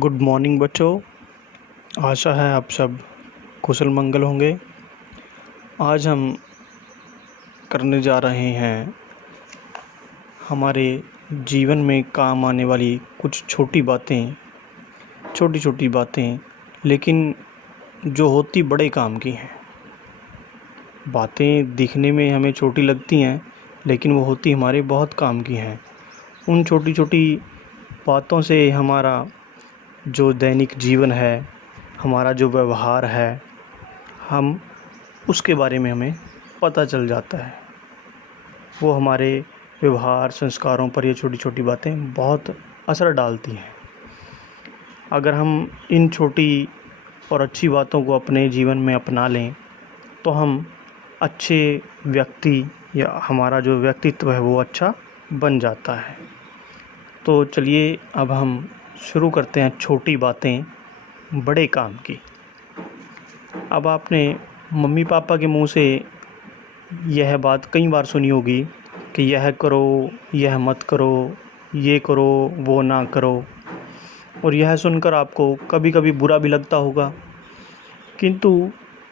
Good morning बच्चों। आशा है आप सब कुशल मंगल होंगे। आज हम करने जा रहे हैं हमारे जीवन में काम आने वाली कुछ छोटी बातें लेकिन जो होती बड़े काम की हैं। बातें दिखने में हमें छोटी लगती हैं लेकिन वो होती हमारे बहुत काम की हैं। उन छोटी छोटी बातों से हमारा जो दैनिक जीवन है, हमारा जो व्यवहार है, हम उसके बारे में हमें पता चल जाता है। वो हमारे व्यवहार संस्कारों पर ये छोटी छोटी बातें बहुत असर डालती हैं। अगर हम इन छोटी और अच्छी बातों को अपने जीवन में अपना लें तो हम अच्छे व्यक्ति या हमारा जो व्यक्तित्व है वो अच्छा बन जाता है। तो चलिए अब हम शुरू करते हैं छोटी बातें बड़े काम की। अब आपने मम्मी पापा के मुंह से यह बात कई बार सुनी होगी कि यह करो, यह मत करो, ये करो, वो ना करो, और यह सुनकर आपको कभी कभी बुरा भी लगता होगा। किंतु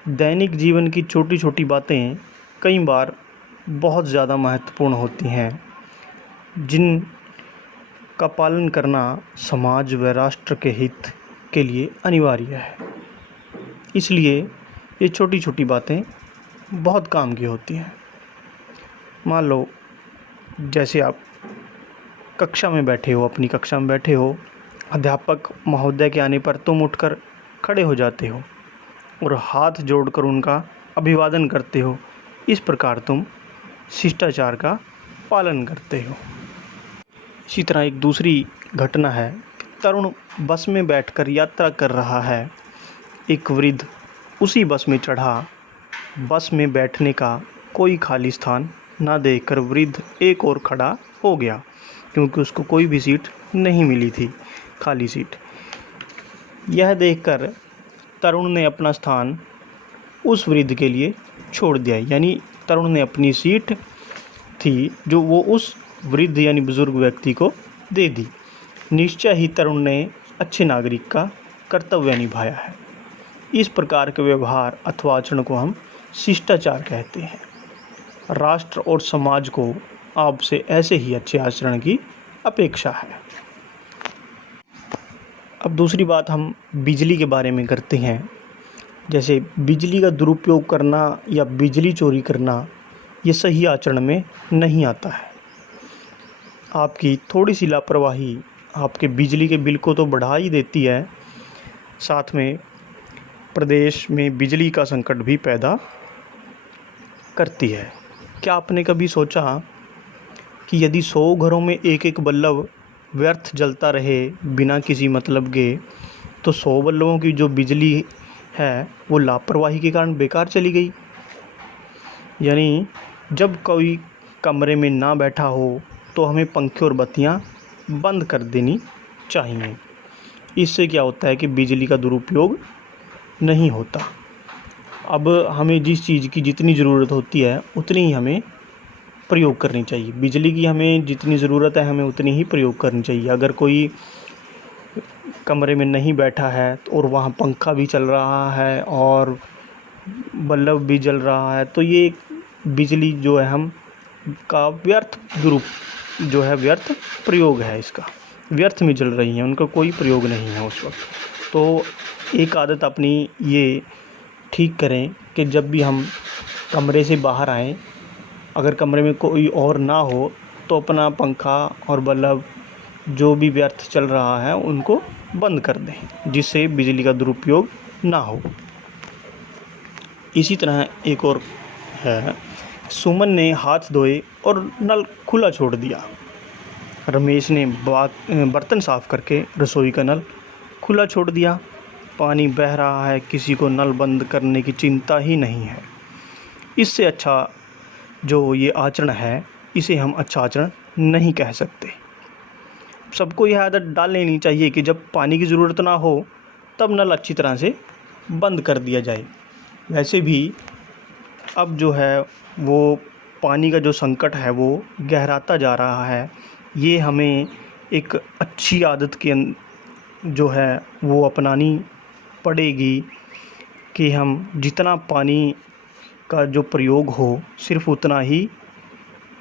दैनिक जीवन की छोटी छोटी बातें कई बार बहुत ज़्यादा महत्वपूर्ण होती हैं, जिन का पालन करना समाज व राष्ट्र के हित के लिए अनिवार्य है। इसलिए ये छोटी छोटी बातें बहुत काम की होती हैं। मान लो जैसे आप कक्षा में बैठे हो, अपनी कक्षा में बैठे हो, अध्यापक महोदय के आने पर तुम उठकर खड़े हो जाते हो और हाथ जोड़कर उनका अभिवादन करते हो। इस प्रकार तुम शिष्टाचार का पालन करते हो। इसी तरह एक दूसरी घटना है। तरुण बस में बैठकर यात्रा कर रहा है। एक वृद्ध उसी बस में चढ़ा। बस में बैठने का कोई खाली स्थान ना देखकर वृद्ध एक और खड़ा हो गया, क्योंकि उसको कोई भी सीट नहीं मिली थी, खाली सीट। यह देखकर तरुण ने अपना स्थान उस वृद्ध के लिए छोड़ दिया। यानी तरुण ने अपनी सीट थी जो वो उस वृद्ध यानी बुजुर्ग व्यक्ति को दे दी। निश्चय ही तरुण ने अच्छे नागरिक का कर्तव्य निभाया है। इस प्रकार के व्यवहार अथवा आचरण को हम शिष्टाचार कहते हैं। राष्ट्र और समाज को आपसे ऐसे ही अच्छे आचरण की अपेक्षा है। अब दूसरी बात हम बिजली के बारे में करते हैं। जैसे बिजली का दुरुपयोग करना या बिजली चोरी करना, ये सही आचरण में नहीं आता है। आपकी थोड़ी सी लापरवाही आपके बिजली के बिल को तो बढ़ा ही देती है, साथ में प्रदेश में बिजली का संकट भी पैदा करती है। क्या आपने कभी सोचा कि यदि 100 घरों में एक एक बल्ब व्यर्थ जलता रहे बिना किसी मतलब के, तो 100 बल्बों की जो बिजली है वो लापरवाही के कारण बेकार चली गई। यानी जब कोई कमरे में ना बैठा हो तो हमें पंखे और बत्तियां बंद कर देनी चाहिए। इससे क्या होता है कि बिजली का दुरुपयोग नहीं होता। अब हमें जिस चीज़ की जितनी ज़रूरत होती है उतनी ही हमें प्रयोग करनी चाहिए। बिजली की हमें जितनी ज़रूरत है हमें उतनी ही प्रयोग करनी चाहिए। अगर कोई कमरे में नहीं बैठा है और वहाँ पंखा भी चल रहा है और बल्ब भी जल रहा है, तो ये बिजली जो है हम का व्यर्थ व्यर्थ प्रयोग है। इसका व्यर्थ में जल रही हैं, उनका कोई प्रयोग नहीं है उस वक्त। तो एक आदत अपनी ये ठीक करें कि जब भी हम कमरे से बाहर आएँ, अगर कमरे में कोई और ना हो तो अपना पंखा और बल्ब जो भी व्यर्थ चल रहा है उनको बंद कर दें, जिससे बिजली का दुरुपयोग ना हो। इसी तरह एक और है, सुमन ने हाथ धोए और नल खुला छोड़ दिया। रमेश ने बर्तन साफ करके रसोई का नल खुला छोड़ दिया। पानी बह रहा है, किसी को नल बंद करने की चिंता ही नहीं है। इससे अच्छा जो ये आचरण है, इसे हम अच्छा आचरण नहीं कह सकते। सबको यह आदत डाल लेनी चाहिए कि जब पानी की ज़रूरत ना हो तब नल अच्छी तरह से बंद कर दिया जाए। वैसे भी अब जो है वो पानी का जो संकट है वो गहराता जा रहा है। ये हमें एक अच्छी आदत के जो है वो अपनानी पड़ेगी कि हम जितना पानी का जो प्रयोग हो सिर्फ़ उतना ही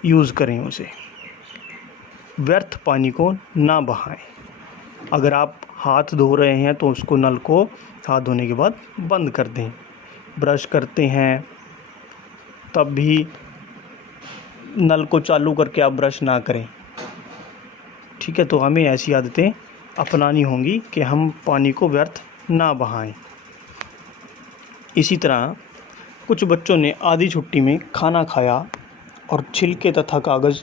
यूज़ करें उसे, व्यर्थ पानी को ना बहाएं। अगर आप हाथ धो रहे हैं तो उसको नल को हाथ धोने के बाद बंद कर दें। ब्रश करते हैं तब भी नल को चालू करके आप ब्रश ना करें, ठीक है। तो हमें ऐसी आदतें अपनानी होंगी कि हम पानी को व्यर्थ ना बहाएं। इसी तरह कुछ बच्चों ने आधी छुट्टी में खाना खाया और छिलके तथा कागज़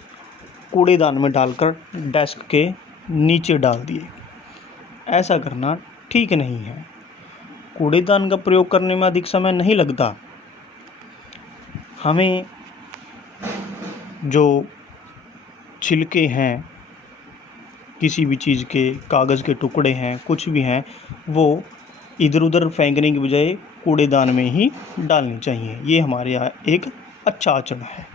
कूड़ेदान में डालकर डेस्क के नीचे डाल दिए। ऐसा करना ठीक नहीं है। कूड़ेदान का प्रयोग करने में अधिक समय नहीं लगता। हमें जो छिलके हैं किसी भी चीज़ के, कागज़ के टुकड़े हैं, कुछ भी हैं, वो इधर उधर फेंकने की बजाय कूड़ेदान में ही डालनी चाहिए। ये हमारे यहाँ एक अच्छा आचरण है।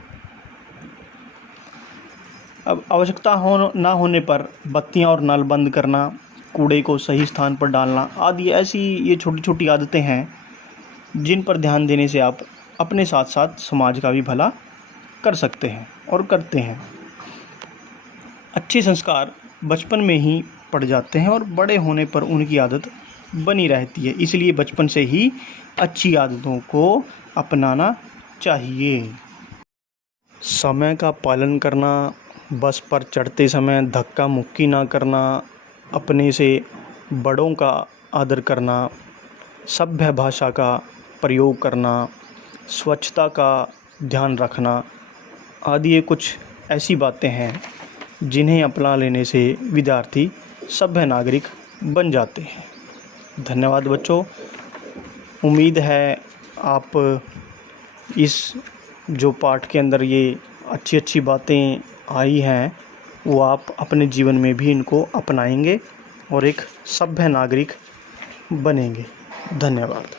अब आवश्यकता ना होने पर बत्तियाँ और नल बंद करना, कूड़े को सही स्थान पर डालना आदि ऐसी ये छोटी छोटी आदतें हैं जिन पर ध्यान देने से आप अपने साथ साथ समाज का भी भला कर सकते हैं और करते हैं। अच्छे संस्कार बचपन में ही पड़ जाते हैं और बड़े होने पर उनकी आदत बनी रहती है। इसलिए बचपन से ही अच्छी आदतों को अपनाना चाहिए। समय का पालन करना, बस पर चढ़ते समय धक्का मुक्की ना करना, अपने से बड़ों का आदर करना, सभ्य भाषा का प्रयोग करना, स्वच्छता का ध्यान रखना आदि ये कुछ ऐसी बातें हैं जिन्हें अपना लेने से विद्यार्थी सभ्य नागरिक बन जाते हैं। धन्यवाद बच्चों। उम्मीद है आप इस जो पाठ के अंदर ये अच्छी अच्छी बातें आई हैं वो आप अपने जीवन में भी इनको अपनाएंगे और एक सभ्य नागरिक बनेंगे। धन्यवाद।